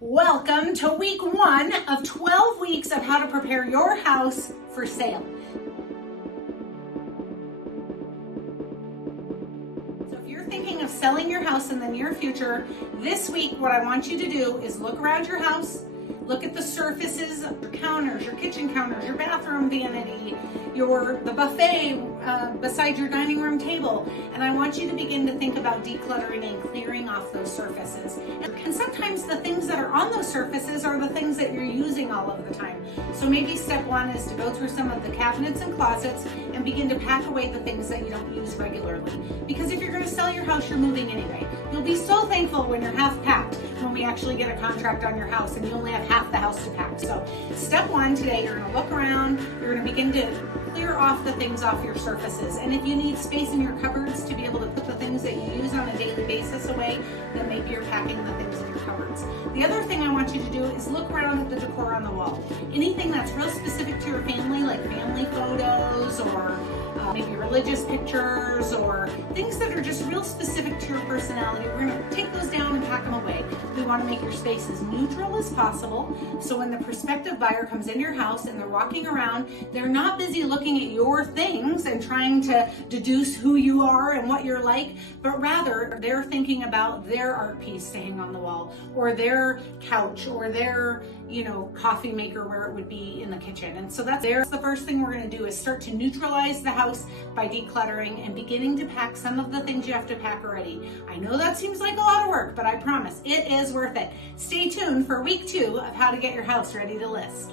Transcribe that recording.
Welcome to week 1 of 12 weeks of how to prepare your house for sale. So if you're thinking of selling your house in the near future, this week what I want you to do is look around your house, look at the surfaces, your counters, your kitchen counters, your bathroom vanity, the buffet beside your dining room table, and I want you to begin to think about decluttering and clearing off those surfaces. And sometimes the things that are on those surfaces are the things that you're using all of the time. So maybe step 1 is to go through some of the cabinets and closets and begin to pack away the things that you don't use regularly. Because if you're going to sell your house, you're moving anyway. You'll be so thankful when you're half packed, when we actually get a contract on your house and you only have half the house to pack. So step 1 today, you're going to look around, you're going to begin to clear off the things off your surfaces. And if you need space in your cupboards to be able to put the things that you use on a daily basis away, then maybe you're packing the things in your cupboards. The other thing I want you to do is look around at the decor on the wall. Anything that's real specific to your family, like family photos or maybe religious pictures or things that are just real specific to your personality, we're going to take those down and pack them away. We want to make your space as neutral as possible, so when the prospective buyer comes into your house and they're walking around, they're not busy looking at your things and trying to deduce who you are and what you're like, but rather they're thinking about their art piece to hang on the wall, or their couch, or their coffee maker where it would be in the kitchen. And so that's the first thing we're going to do, is start to neutralize the house by decluttering and beginning to pack some of the things you have to pack already. I know that seems like a lot of work, but I promise it is worth it. Stay tuned for week 2 of how to get your house ready to list.